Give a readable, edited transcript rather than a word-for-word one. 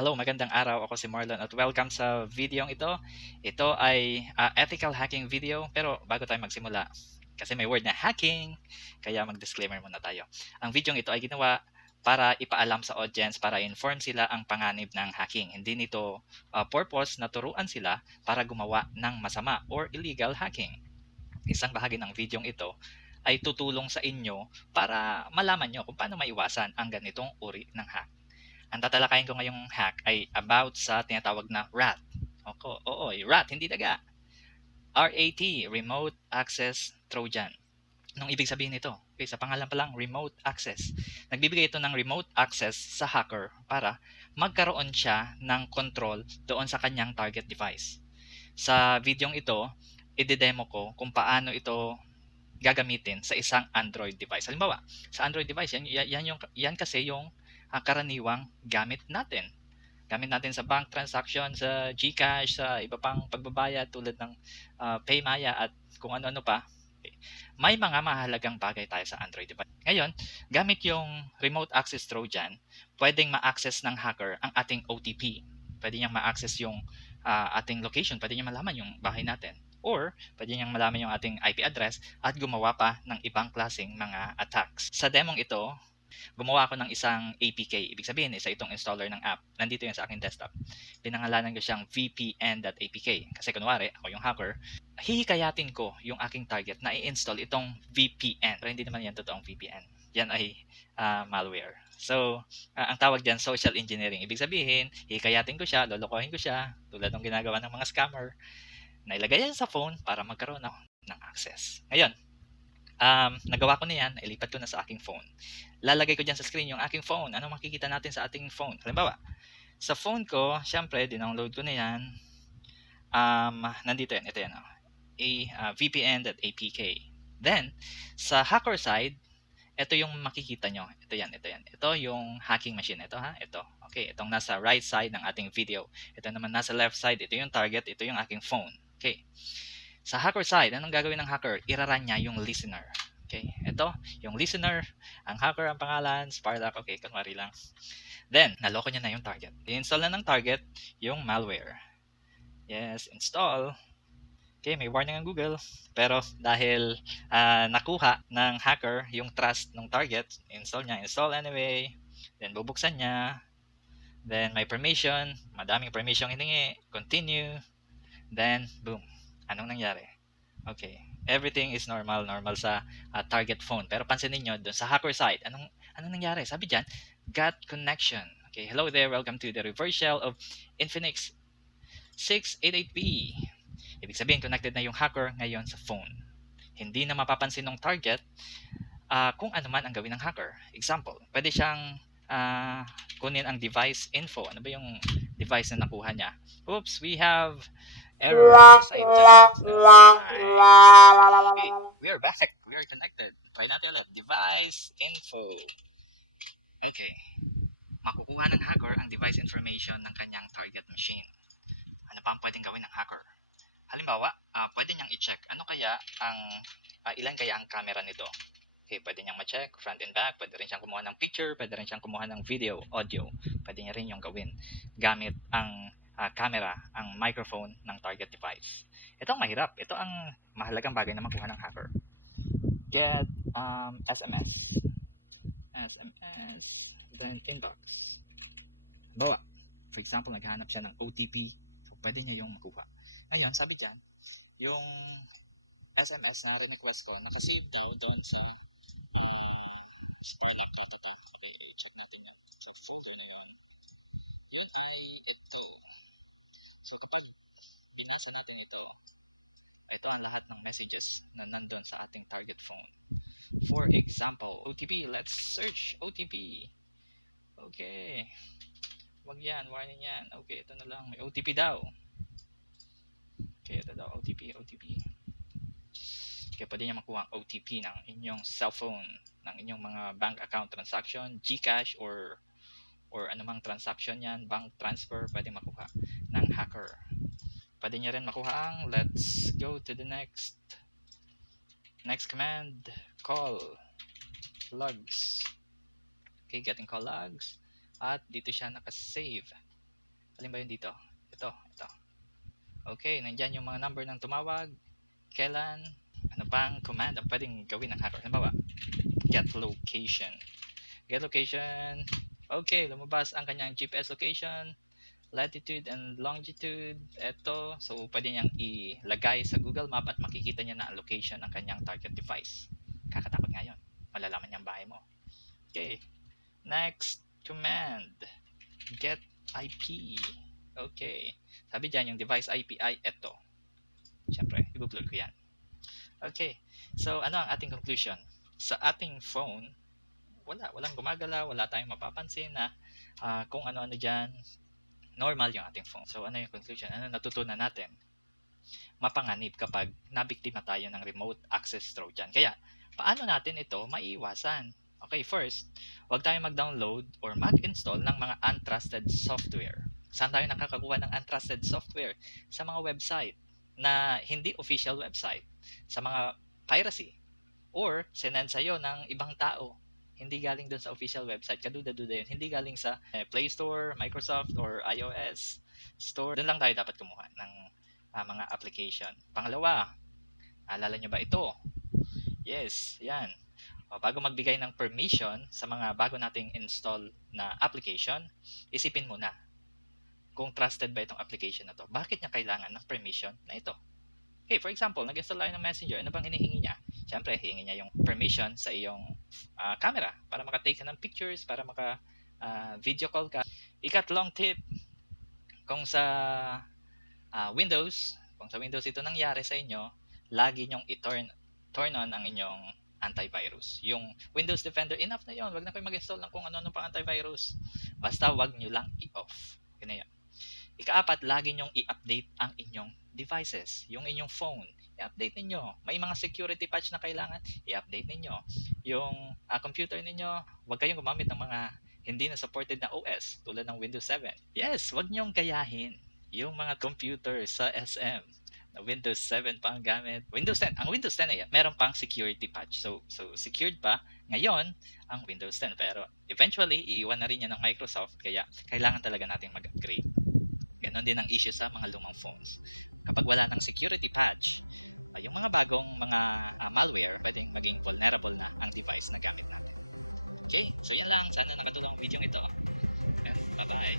Hello, magandang araw. Ako si Marlon at welcome sa video ito. Ito ay ethical hacking video pero bago tayo magsimula, kasi may word na hacking, kaya mag-disclaimer muna tayo. Ang video ito ay ginawa para ipaalam sa audience, para inform sila ang panganib ng hacking. Hindi nito purpose na turuan sila para gumawa ng masama or illegal hacking. Isang bahagi ng video ito ay tutulong sa inyo para malaman nyo kung paano maiwasan ang ganitong uri ng hack. Ang tatalakayin ko ngayong hack ay about sa tinatawag na RAT. Oo, RAT, hindi daga. RAT, Remote Access Trojan. Anong ibig sabihin nito? Okay, sa pangalan pa lang, remote access. Nagbibigay ito ng remote access sa hacker para magkaroon siya ng control doon sa kanyang target device. Sa videong ito, i-demo ko kung paano ito gagamitin sa isang Android device. Halimbawa, sa Android device, yan kasi yung karaniwang gamit natin. Gamit natin sa bank transaction, sa GCash, sa iba pang pagbabayad tulad ng Paymaya at kung ano-ano pa. May mga mahalagang bagay tayo sa Android device. Ngayon, gamit yung remote access Trojan, pwedeng ma-access ng hacker ang ating OTP. Pwede niyang ma-access yung ating location, pwede niyang malaman yung bahay natin. Or, pwede niyang malaman yung ating IP address at gumawa pa ng ibang klaseng mga attacks. Sa demong ito, gumawa ako ng isang APK. Ibig sabihin, isa itong installer ng app. Nandito yan sa aking desktop. Pinangalanan ko siyang vpn.apk. Kasi kunwari, ako yung hacker, hihikayatin ko yung aking target na i-install itong VPN. Pero hindi naman yan totoong VPN. Yan ay malware. So, ang tawag dyan, social engineering. Ibig sabihin, hihikayatin ko siya, lolokohin ko siya, tulad ng ginagawa ng mga scammer, na ilagay yan sa phone para magkaroon ng access. Ngayon, nagawa ko na yan, ilipat ko na sa aking phone. Lalagay ko dyan sa screen yung aking phone. Ano makikita natin sa ating phone? Halimbawa, sa phone ko, syempre, dinownload ko na yan. Nandito yan, ito yan. VPN.apk. Then, sa hacker side, ito yung makikita nyo. Ito yan. Ito yung hacking machine. Ito ha, ito. Okay, itong nasa right side ng ating video. Ito naman nasa left side. Ito yung target. Ito yung aking phone. Okay. Sa hacker side, anong gagawin ng hacker? Iraran niya yung listener. Okay, ito, yung listener, ang hacker ang pangalan, Spartak, okay, kunwari lang. Then, naloko niya na yung target. I-install na ng target yung malware. Yes, install. Okay, may warning ang Google. Pero dahil nakuha ng hacker yung trust ng target, install niya, install anyway. Then, bubuksan niya. Then, may permission. Madaming permission hiningi. Continue. Then, boom. Anong nangyari? Okay. Everything is normal sa target phone. Pero pansinin nyo, doon sa hacker side, anong nangyari? Sabi dyan, got connection. Okay, hello there. Welcome to the reverse shell of Infinix 688P. Ibig sabihin, connected na yung hacker ngayon sa phone. Hindi na mapapansin ng target kung ano man ang gawin ng hacker. Example, pwede siyang kunin ang device info. Ano ba yung device na nakuha niya? Oops, we have errors. I don't know why. Okay, we are back. We are connected. Try natin ulit. Device info. Okay. Makukuha ng hacker ang device information ng kanyang target machine. Ano pa ang pwedeng gawin ng hacker? Halimbawa, pwede niyang i-check ano kaya ang ilan kaya ang camera nito. Okay, pwede niyang ma-check front and back, pwede rin siyang kumuha ng picture, pwede rin siyang kumuha ng video, audio. Pwede niya rin yung gawin gamit ang camera, ang microphone ng target device. Ito ang mahirap. Ito ang mahalagang bagay na makuha ng hacker. Get SMS. SMS, then inbox. Bawa, for example, naghahanap siya ng OTP. So, pwede niya yung makuha. Ngayon, sabi dyan, yung SMS na request ko, nakasave daw doon sa Sparlock Ratata. Okay, check natin yan. Sa folder na yon. Yun ay ito. So, kapag binasa natin ito ang lahat ng messages na nandun sa ating target phone. For example, OTP. Let's search OTP. Okay. Wag yan. Warning yan. Okay, ito na lang. May OTP daw. Okay, ito daw. OTP. Okay, pwede niya makuha ang OTP ng inyong cellphone, ng inyong mga bank account transaction, GCash, or anumang transaction yan, bank transfer, pwede makuha ng hacker. Pwede niya rin makuha ang, let's go to the next command, call logs. Okay, getting call logs. At dito siya nakasave. Alin ba yun dito? Ito. Okay, nandyan yung mga number ng tumawag, kailan, ano pang command ang pwedeng gawin ng hacker. Halimbawa, get location. Get location. Okay, lumabas ang kanyang GPS location, latitude and longitude. Ito, so pwede niyang ilagay sa Google Map at makikita niya na ang location ng kanyang target device. Kakatakot nga yun. Malalaman niya ang bahay mo. Okay, next command, get IP. Okay, sabi dyan yung device IP ay ito. Siyempre, i-upload ko yan. Okay, so ano ang ating conclusion? Sa ating phone, walang gumagalaw, wala tayong mapapansin na kung ano-ano dyan, normal yung ating phone. So ano yung conclusion? Ano natutunan natin? Mapanganib kapag nabiktima tayo ng remote access Trojan. Kaya, paano natin ito maiiwasan? Okay, first, huwag tayong mag-download or mag-install ng mga untrusted software. Saan tayo nakakakuha ng untrusted software? Sa mga website na hindi official website. Sa mga piracy. Or, sinend sa'yo ng ibang tao. Hindi galing dun sa official website. Kaduda-duda yun. Hindi galing sa Play Store, Microsoft, or iOS Store. Doon lang tayo dapat kumuha ng mga application. Pangalawa, alala nyo ba ito? Yes, yan. Bago magbigay ng permission sa mga bago nating install na application, isipin muna kung trusted ba itong application na to. Bakit niya kailangan ng permission na ito? Okay, for example, nag-install tayo ng Messenger. Ano bang hinihingi niya? Siyempre, hihingi niya yung permission sa iyong camera para maka-take ka ng pictures, para maka-video call ka. Ikatlong tip, kung sa Windows, kung sa Windows ito nangyari sa inyo, lagi nyong i-turn on ang inyong antivirus. Yung Windows Defender, enough na yun. Wag na kayo mag-install ng kung ano-ano pang antivirus. Basta wag nyo lang i-off. Ganyan yun. Ikaapat, lagi nyong i-update ang inyong devices. Yung inyong phone, i-update ninyo. May mga security patch na kailangan, i-update ninyo. Yung computer ninyo, wag kayong gumamit ng mga hindi na supported na OS tulad ng Windows 7. Yes, wag nyong gayahin yung mga computer sa SM na Windows 7 pa ang gamit. Windows 10, ang Windows 10 ay meron pang security patch. So secured pa ngayon ang Windows 10. Pero eventually, iiwan na rin yan ng Microsoft. Kaya kailangan talaga natin mag-upgrade. Ganon din ang issue sa mga lumang phones. Kapag wala ng security patch, yung mga bagong mga malware, pwedeng maging vulnerable na ang device na gamit natin. Okay, so yan lang. Sana nakatulong ang video ito. And bye-bye.